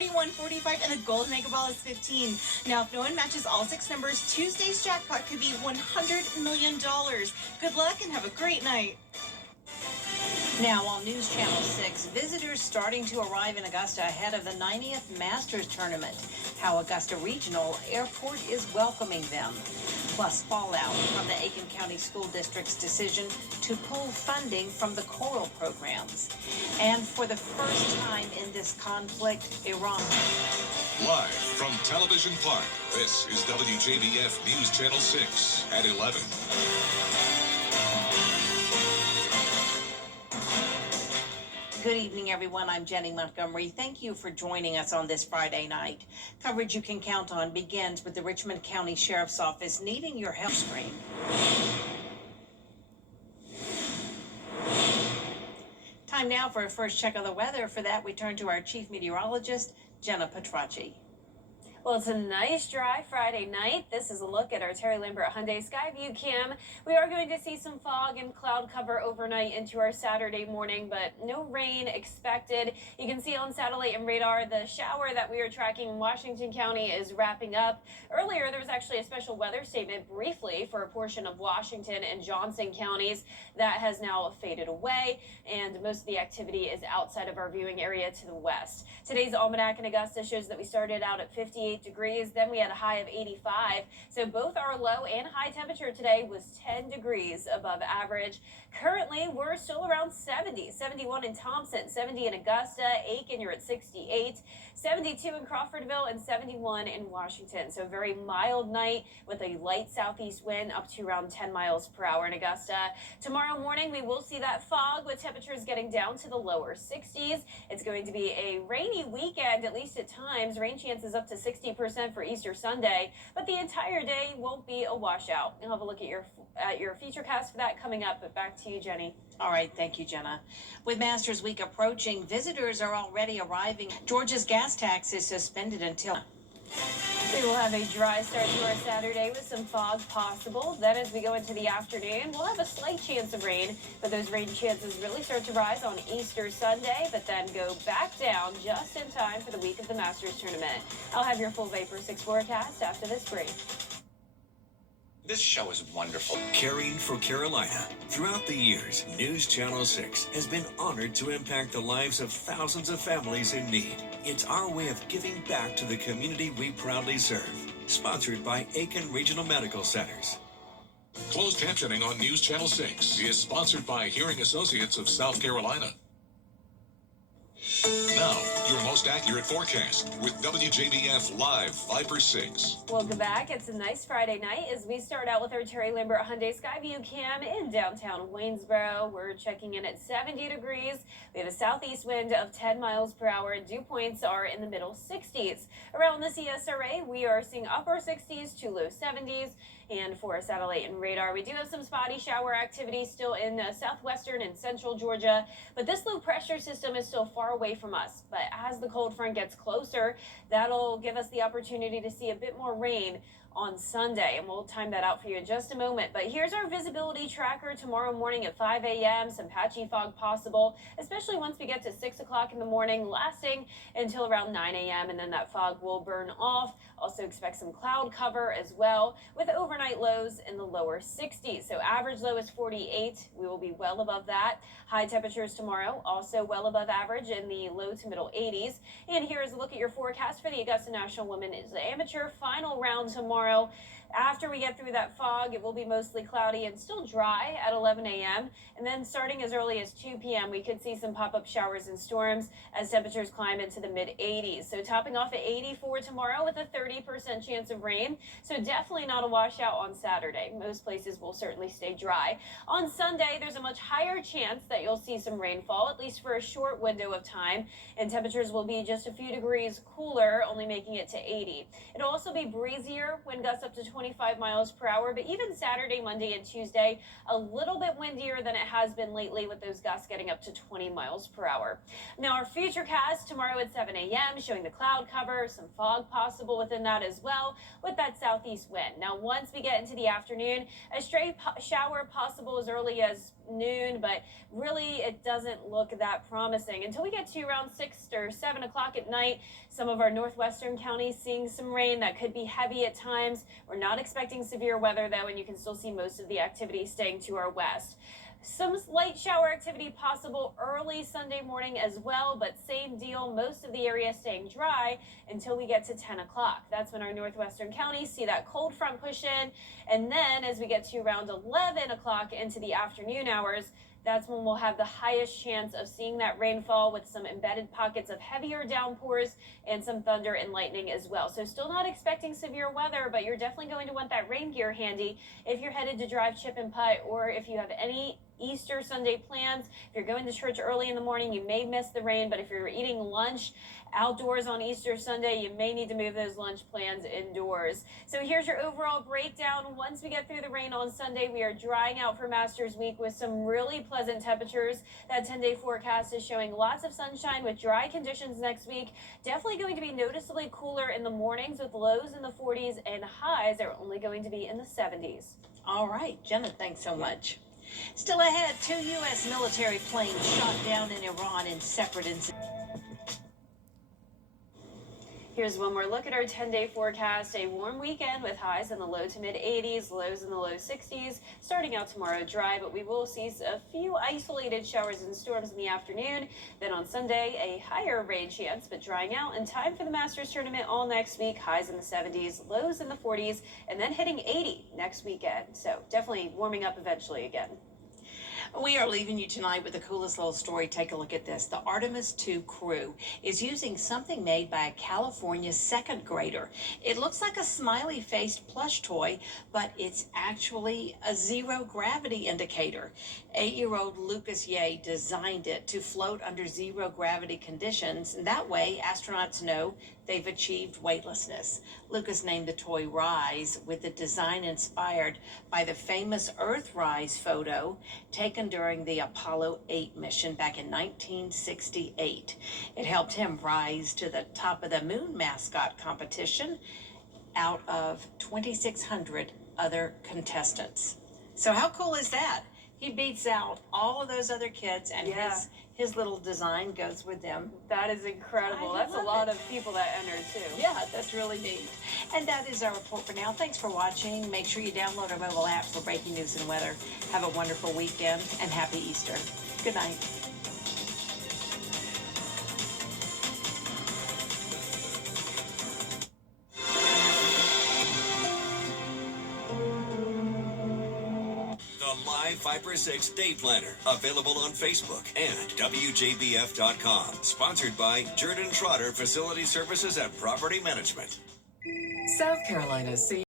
41.45 and the golden mega ball is 15. Now, if no one matches all 6 numbers, Tuesday's jackpot could be $100 million. Good luck and have a great night. Now on News Channel 6, visitors starting to arrive in Augusta ahead of the 90th Masters Tournament. How Augusta Regional Airport is welcoming them. Plus, fallout from the Aiken County School District's decision to pull funding from the choral programs. And for the first time in this conflict, Iran. Live from Television Park, this is WJBF News Channel 6 at 11. Good evening, everyone. I'm Jenny Montgomery. Thank you for joining us on this Friday night. Coverage you can count on begins with the Richmond County Sheriff's Office needing your help. Screen. Time now for a first check of the weather. For that, we turn to our chief meteorologist, Jenna Petracci. Well, it's a nice dry Friday night. This is a look at our Terry Lambert Hyundai Skyview cam. We are going to see some fog and cloud cover overnight into our Saturday morning, but no rain expected. You can see on satellite and radar the shower that we are tracking in Washington County is wrapping up. Earlier, there was actually a special weather statement briefly for a portion of Washington and Johnson counties. That has now faded away, and most of the activity is outside of our viewing area to the west. Today's almanac in Augusta shows that we started out at 58 degrees, then we had a high of 85. So both our low and high temperature today was 10 degrees above average. Currently, we're still around 70, 71 in Thompson, 70 in Augusta, Aiken, you're at 68, 72 in Crawfordville, and 71 in Washington. So a very mild night with a light southeast wind up to around 10 miles per hour in Augusta. Tomorrow morning, we will see that fog with temperatures getting down to the lower 60s. It's going to be a rainy weekend, at least at times. Rain chances up to 60% for Easter Sunday, but the entire day won't be a washout. You'll have a look at your feature cast for that coming up, but back to you, Jenny. All right, thank you, Jenna. With Masters Week approaching, visitors are already arriving. Georgia's gas tax is suspended until... We will have a dry start to our Saturday with some fog possible. Then as we go into the afternoon, we'll have a slight chance of rain, but those rain chances really start to rise on Easter Sunday, but then go back down just in time for the week of the Masters Tournament. I'll have your full Vapor 6 forecast after this break. This show is wonderful. Caring for Carolina. Throughout the years, News Channel 6 has been honored to impact the lives of thousands of families in need. It's our way of giving back to the community we proudly serve. Sponsored by Aiken Regional Medical Centers. Closed captioning on News Channel 6 is sponsored by Hearing Associates of South Carolina. Now, your most accurate forecast with WJBF Live Viper 6. Welcome back. It's a nice Friday night as we start out with our Terry Lambert Hyundai Skyview cam in downtown Waynesboro. We're checking in at 70 degrees. We have a southeast wind of 10 miles per hour. Dew points are in the middle 60s. Around the CSRA, we are seeing upper 60s to low 70s. And for satellite and radar, we do have some spotty shower activity still in southwestern and central Georgia. But this low pressure system is still far away from us. But as the cold front gets closer, that'll give us the opportunity to see a bit more rain on Sunday, and we'll time that out for you in just a moment. But here's our visibility tracker tomorrow morning at 5 a.m. Some patchy fog possible, especially once we get to 6 o'clock in the morning, lasting until around 9 a.m. and then that fog will burn off. Also expect some cloud cover as well, with overnight lows in the lower 60s. So average low is 48. We will be well above that. High temperatures tomorrow, also well above average in the low to middle 80s. And here is a look at your forecast for the Augusta National Women's Amateur final round tomorrow. After we get through that fog, it will be mostly cloudy and still dry at 11 a.m. And then starting as early as 2 p.m., we could see some pop-up showers and storms as temperatures climb into the mid-80s. So topping off at 84 tomorrow with a 30% chance of rain. So definitely not a washout on Saturday. Most places will certainly stay dry. On Sunday, there's a much higher chance that you'll see some rainfall, at least for a short window of time. And temperatures will be just a few degrees cooler, only making it to 80. It'll also be breezier, wind gusts up to 20 25 miles per hour. But even Saturday, Monday, and Tuesday, a little bit windier than it has been lately, with those gusts getting up to 20 miles per hour. Now, our futurecast tomorrow at 7 a.m. showing the cloud cover, some fog possible within that as well, with that southeast wind. Now, once we get into the afternoon, a stray shower possible as early as noon, but really it doesn't look that promising until we get to around 6 or 7 o'clock at night. Some of our northwestern counties seeing some rain that could be heavy at times. We're not expecting severe weather though, and you can still see most of the activity staying to our west. Some light shower activity possible early Sunday morning as well, but same deal, most of the area staying dry until we get to 10 o'clock. That's when our northwestern counties see that cold front push in, and then as we get to around 11 o'clock into the afternoon hours, that's when we'll have the highest chance of seeing that rainfall, with some embedded pockets of heavier downpours and some thunder and lightning as well. So still not expecting severe weather, but you're definitely going to want that rain gear handy if you're headed to drive, chip, and putt, or if you have any Easter Sunday plans. If you're going to church early in the morning, you may miss the rain, but if you're eating lunch outdoors on Easter Sunday, you may need to move those lunch plans indoors. So here's your overall breakdown. Once we get through the rain on Sunday, we are drying out for Masters Week with some really pleasant temperatures. That 10-day forecast is showing lots of sunshine with dry conditions next week. Definitely going to be noticeably cooler in the mornings, with lows in the 40s and highs are only going to be in the 70s. All right, Jenna, thanks so much. Still ahead, 2 U.S. military planes shot down in Iran in separate incidents. Here's one more look at our 10-day forecast. A warm weekend with highs in the low to mid 80s, lows in the low 60s. Starting out tomorrow dry, but we will see a few isolated showers and storms in the afternoon. Then on Sunday, a higher rain chance, but drying out in time for the Masters tournament all next week. Highs in the 70s, lows in the 40s, and then hitting 80 next weekend. So definitely warming up eventually again. We are leaving you tonight with the coolest little story. Take a look at this. The Artemis II crew is using something made by a California second grader. It looks like a smiley-faced plush toy, but it's actually a zero-gravity indicator. 8-year-old Lucas Ye designed it to float under zero-gravity conditions, and that way astronauts know they've achieved weightlessness. Lucas named the toy Rise, with the design inspired by the famous Earthrise photo taken during the Apollo 8 mission back in 1968. It helped him rise to the top of the moon mascot competition out of 2,600 other contestants. So how cool is that? He beats out all of those other kids, and his little design goes with them. That is incredible. That's a lot of people that entered too. Yeah, that's really neat. And that is our report for now. Thanks for watching. Make sure you download our mobile app for breaking news and weather. Have a wonderful weekend and happy Easter. Good night. Viper 6 Day Planner, available on Facebook and WJBF.com. Sponsored by Jordan Trotter Facility Services and Property Management. South Carolina